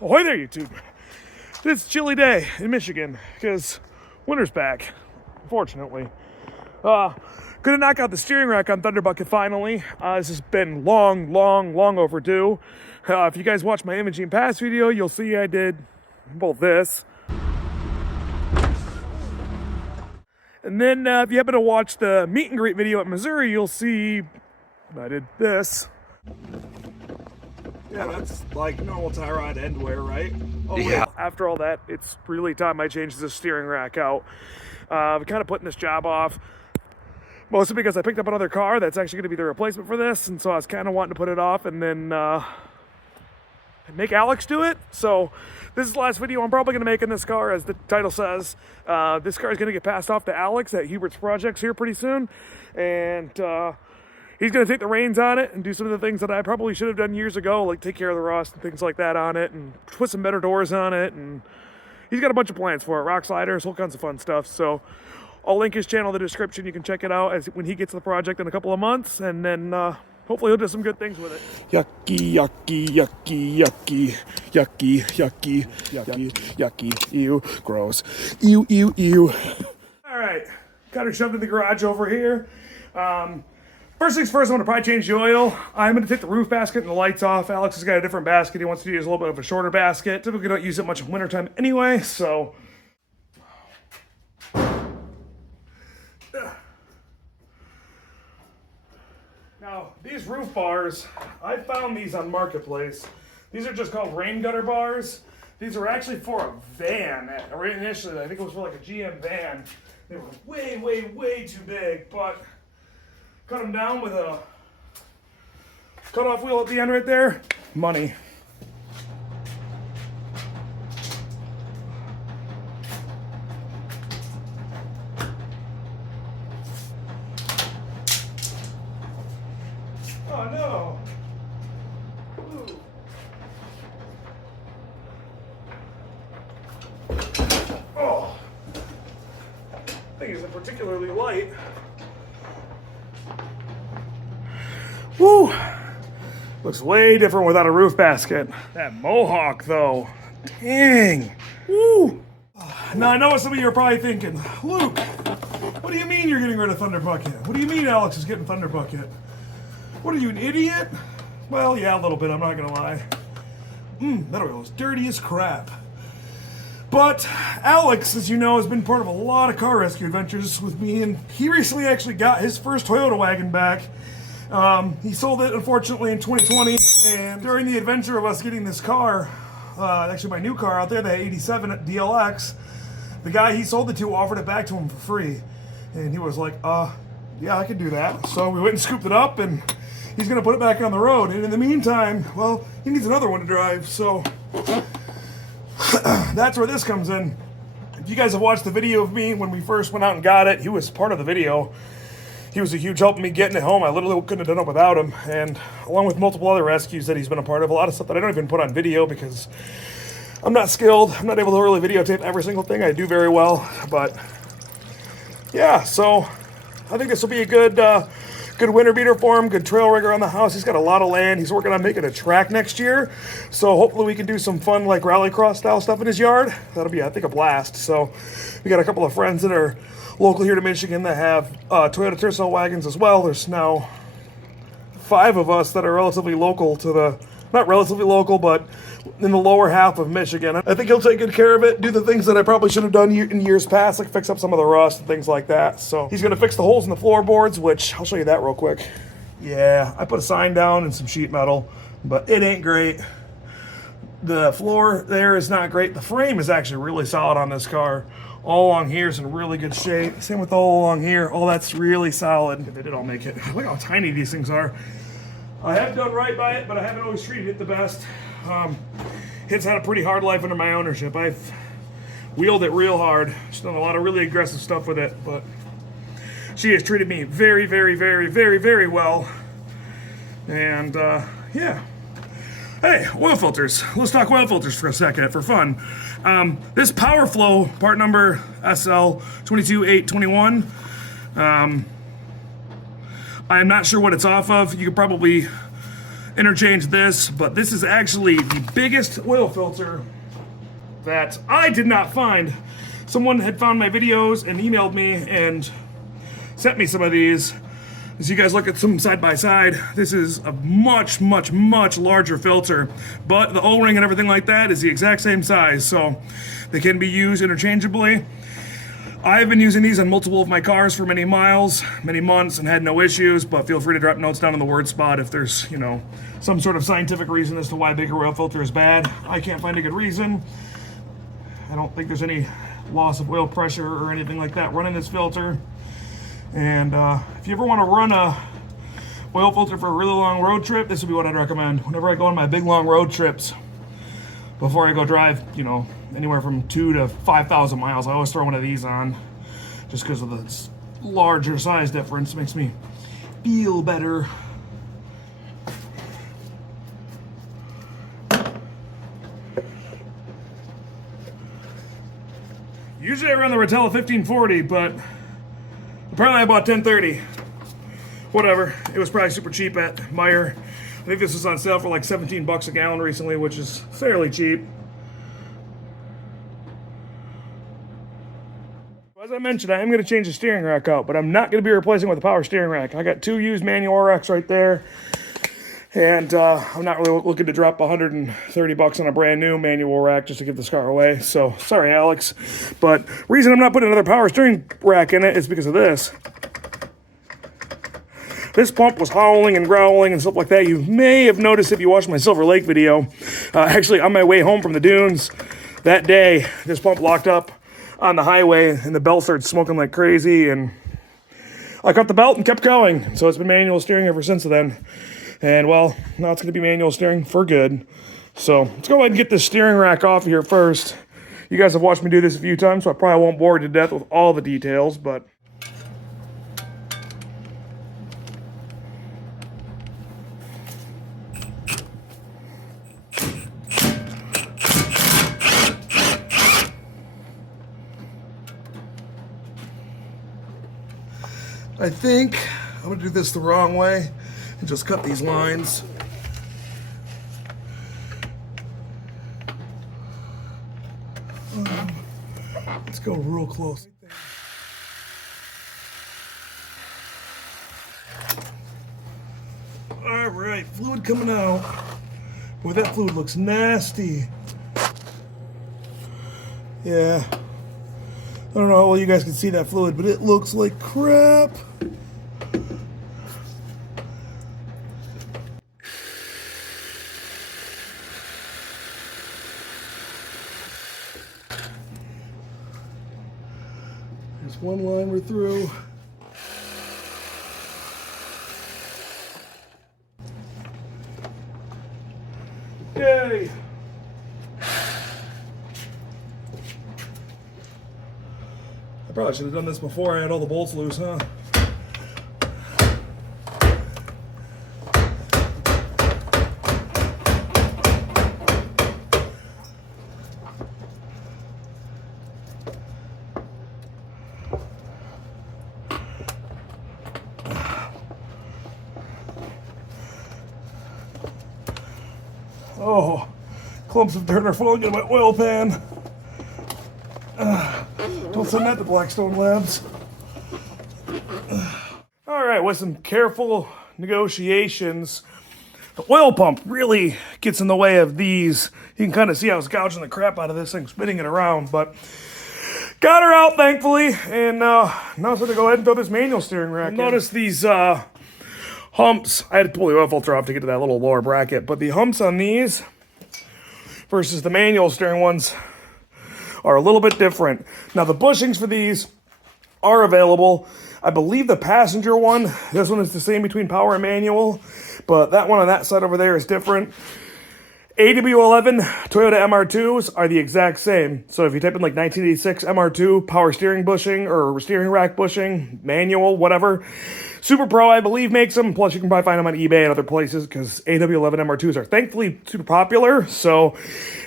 Ahoy there, YouTube. It's a chilly day in Michigan because winter's back, unfortunately. Gonna knock out the steering rack on ThunderBucket finally. This has been long overdue. If you guys watch my Imaging Pass video, you'll see I did both this. And then if you happen to watch the meet and greet video at Missouri, you'll see I did this. Yeah, that's like normal tie rod end wear, right? Oh, yeah. After all that, it's really time I changed the steering rack out. I'm kind of putting this job off, mostly because I picked up another car that's actually going to be the replacement for this, and so I was kind of wanting to put it off and then make Alex do it. So this is the last video I'm probably going to make in this car, as the title says. This car is going to get passed off to Alex at Hubert's Projects here pretty soon, and he's going to take the reins on it and do some of the things that I probably should have done years ago, like take care of the rust and things like that on it, and put some better doors on it. And he's got a bunch of plans for it, rock sliders, all kinds of fun stuff. So I'll link his channel in the description. You can check it out as when he gets to the project in a couple of months, and then hopefully he'll do some good things with it. Yucky, yucky, yucky, yucky, yucky, yucky, yucky, yucky, ew, gross, ew, ew, ew. All right, got her shoved in the garage over here. First things first, I'm gonna probably change the oil. I'm gonna take the roof basket and the lights off. Alex has got a different basket. He wants to use a little bit of a shorter basket. Typically don't use it much in wintertime anyway, so. Now, these roof bars, I found these on Marketplace. These are just called rain gutter bars. These are actually for a van. Initially, I think it was for like a GM van. They were way too big, but cut them down with a cut-off wheel at the end right there. Money. Oh no. Ooh. Oh. Thing isn't particularly light. Woo! Looks way different without a roof basket. That Mohawk, though. Dang. Woo! Now, I know what some of you are probably thinking. Luke, what do you mean you're getting rid of ThunderBucket? What do you mean Alex is getting ThunderBucket? What are you, an idiot? Well, yeah, a little bit, I'm not gonna lie. That oil is dirty as crap. But Alex, as you know, has been part of a lot of car rescue adventures with me, and he recently actually got his first Toyota wagon back. He sold it, unfortunately, in 2020, and during the adventure of us getting this car, actually my new car out there, the 87 DLX, the guy he sold it to offered it back to him for free. And he was like, yeah, I can do that. So we went and scooped it up, and he's going to put it back on the road. And in the meantime, well, he needs another one to drive, so that's where this comes in. If you guys have watched the video of me when we first went out and got it, he was part of the video. He was a huge help in me getting it home. I literally couldn't have done it without him. And along with multiple other rescues that he's been a part of, a lot of stuff that I don't even put on video because I'm not skilled. I'm not able to really videotape every single thing I do very well. But yeah, so I think this will be a good winter beater for him, good trail rigger on the house. He's got a lot of land. He's working on making a track next year. So hopefully we can do some fun like rallycross style stuff in his yard. That'll be, I think, a blast. So we got a couple of friends that are local here to Michigan that have Toyota Tercel wagons as well. There's now 5 of us that are relatively local to the, not relatively local, but in the lower half of Michigan. I think he'll take good care of it, do the things that I probably should have done in years past, like fix up some of the rust and things like that. So he's gonna fix the holes in the floorboards, which I'll show you that real quick. Yeah, I put a sign down and some sheet metal, but it ain't great. The floor there is not great. The frame is actually really solid on this car. All along here is in really good shape. Same with all along here. All that's really solid. They did all make it. Look how tiny these things are. I have done right by it, but I haven't always treated it the best. It's had a pretty hard life under my ownership. I've wheeled it real hard. She's done a lot of really aggressive stuff with it, but she has treated me very well. And yeah. Hey, oil filters. Let's talk oil filters for a second, for fun. This Power Flow, part number SL22821. I am not sure what it's off of. You could probably interchange this, but this is actually the biggest oil filter that I did not find. Someone had found my videos and emailed me and sent me some of these. As you guys look at some side by side, this is a much, much, much larger filter, but the O-ring and everything like that is the exact same size, so they can be used interchangeably. I've been using these on multiple of my cars for many miles, many months, and had no issues, but feel free to drop notes down in the word spot if there's, you know, some sort of scientific reason as to why a bigger oil filter is bad. I can't find a good reason. I don't think there's any loss of oil pressure or anything like that running this filter. And if you ever want to run a oil filter for a really long road trip, this would be what I'd recommend. Whenever I go on my big long road trips, before I go drive, you know, anywhere from 2,000 to 5,000 miles, I always throw one of these on, just because of the larger size difference. It makes me feel better. Usually I run the Rattella 1540, but apparently I bought 1030. Whatever. It was probably super cheap at Meijer. I think this was on sale for like 17 bucks a gallon recently, which is fairly cheap. As I mentioned, I am going to change the steering rack out, but I'm not going to be replacing with a power steering rack. I got 2 used manual racks right there. And I'm not really looking to drop 130 bucks on a brand new manual rack just to give this car away. So, sorry, Alex. But reason I'm not putting another power steering rack in it is because of this. This pump was howling and growling and stuff like that. You may have noticed if you watched my Silver Lake video. Actually, on my way home from the dunes that day, this pump locked up on the highway and the belt started smoking like crazy. And I cut the belt and kept going. So it's been manual steering ever since then. And, well, now it's going to be manual steering for good. So let's go ahead and get this steering rack off here first. You guys have watched me do this a few times, so I probably won't bore you to death with all the details, but... I think I'm going to do this the wrong way and just cut these lines. Let's go real close. All right, fluid coming out. Boy, that fluid looks nasty. Yeah. I don't know how well you guys can see that fluid, but it looks like crap. There's one line we're through. Yay! I probably should have done this before I had all the bolts loose, huh? Oh, clumps of dirt are falling into my oil pan. Don't send that to Blackstone Labs. All right, with some careful negotiations, the oil pump really gets in the way of these. You can kind of see I was gouging the crap out of this thing, spinning it around, but got her out, thankfully, and now I'm going to go ahead and throw this manual steering rack in. Notice these humps. I had to pull the oil filter off to get to that little lower bracket, but the humps on these versus the manual steering ones are a little bit different. Now, the bushings for these are available. I believe the passenger one, this one is the same between power and manual, but that one on that side over there is different. AW11 Toyota MR2s are the exact same. So if you type in like 1986 MR2 power steering bushing or steering rack bushing, manual, whatever, Super Pro, I believe, makes them. Plus, you can probably find them on eBay and other places because AW11 MR2s are thankfully super popular. So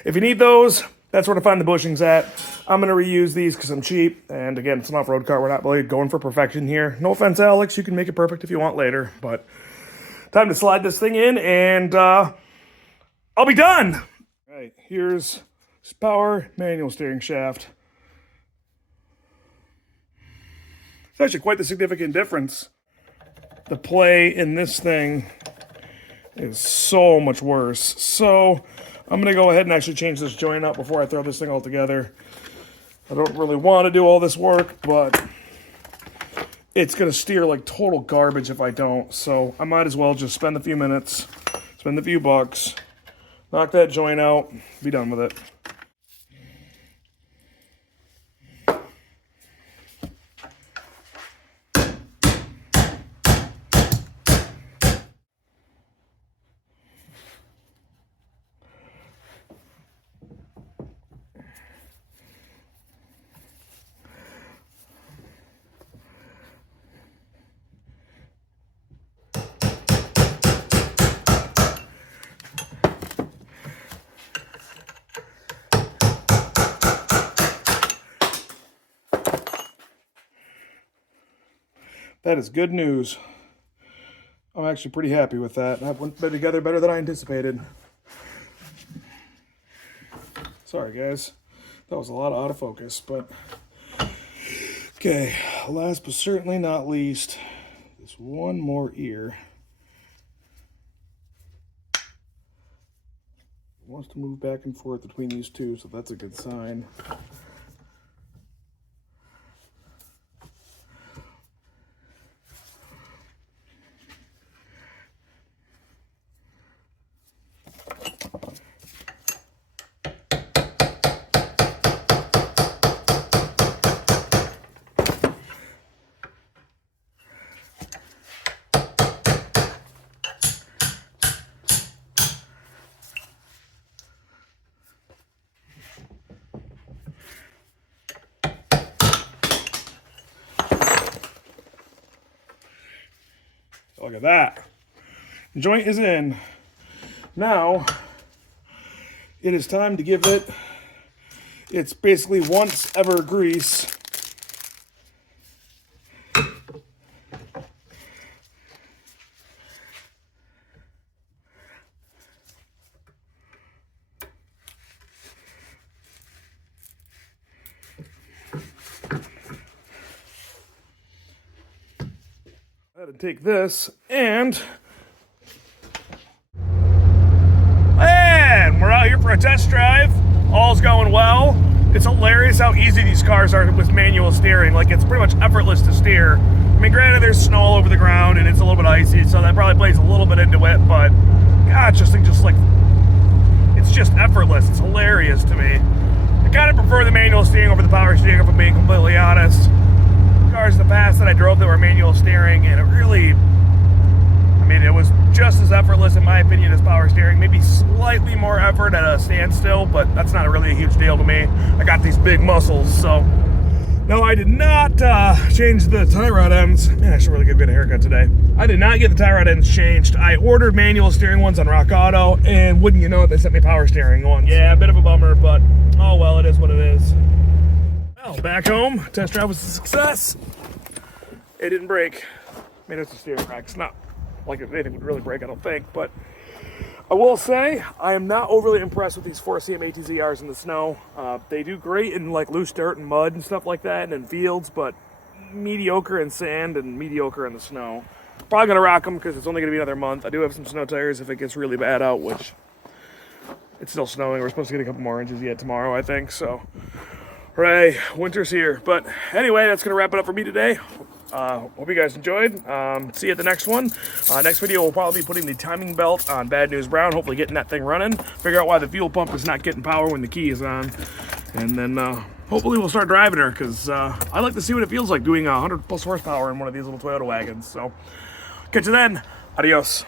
if you need those, that's where to find the bushings at. I'm going to reuse these because I'm cheap. And again, it's an off-road car. We're not really going for perfection here. No offense, Alex. You can make it perfect if you want later. But time to slide this thing in, and I'll be done. All right, here's this power manual steering shaft. It's actually quite the significant difference. The play in this thing is so much worse. So I'm gonna go ahead and actually change this joint up before I throw this thing all together. I don't really want to do all this work, but it's gonna steer like total garbage if I don't. So I might as well just spend a few minutes, spend a few bucks, knock that joint out, be done with it. That is good news. I'm actually pretty happy with that. That went together better than I anticipated. Sorry, guys. That was a lot of autofocus, but... Okay, last but certainly not least, this one more ear. It wants to move back and forth between these two, so that's a good sign. Look at that. The joint is in. Now, it is time to give it its basically once ever grease. I had to take this and we're out here for a test drive. All's going well. It's hilarious how easy these cars are with manual steering. Like, it's pretty much effortless to steer. I mean, granted, there's snow all over the ground and it's a little bit icy, so that probably plays a little bit into it, but God, it's just effortless. It's hilarious to me. I kind of prefer the manual steering over the power steering, if I'm being completely honest. Cars in the past that I drove that were manual steering, and it was just as effortless in my opinion as power steering, maybe slightly more effort at a standstill, but that's not really a huge deal to me. I got these big muscles. So no, I did not change the tie rod ends. Man, I should really get a haircut today. I did not get the tie rod ends changed. I ordered manual steering ones on Rock Auto, and wouldn't you know it, they sent me power steering ones. Yeah, a bit of a bummer, but oh well, it is what it is. Well, back home, test drive was a success. It didn't break. I mean, it's a steering rack. It's not like anything would really break, I don't think, but I will say I am not overly impressed with these 4CM ATZRs in the snow. They do great in like loose dirt and mud and stuff like that and in fields, but mediocre in sand and mediocre in the snow. Probably gonna rock them because it's only gonna be another month. I do have some snow tires if it gets really bad out, which it's still snowing. We're supposed to get a couple more inches yet tomorrow, I think, so hooray, winter's here. But anyway, that's gonna wrap it up for me today. Hope you guys enjoyed. See you at the next one. Next video, we'll probably be putting the timing belt on Bad News Brown, hopefully getting that thing running, figure out why the fuel pump is not getting power when the key is on, and then hopefully we'll start driving her, because I like to see what it feels like doing 100 plus horsepower in one of these little Toyota wagons. So catch you then. Adios.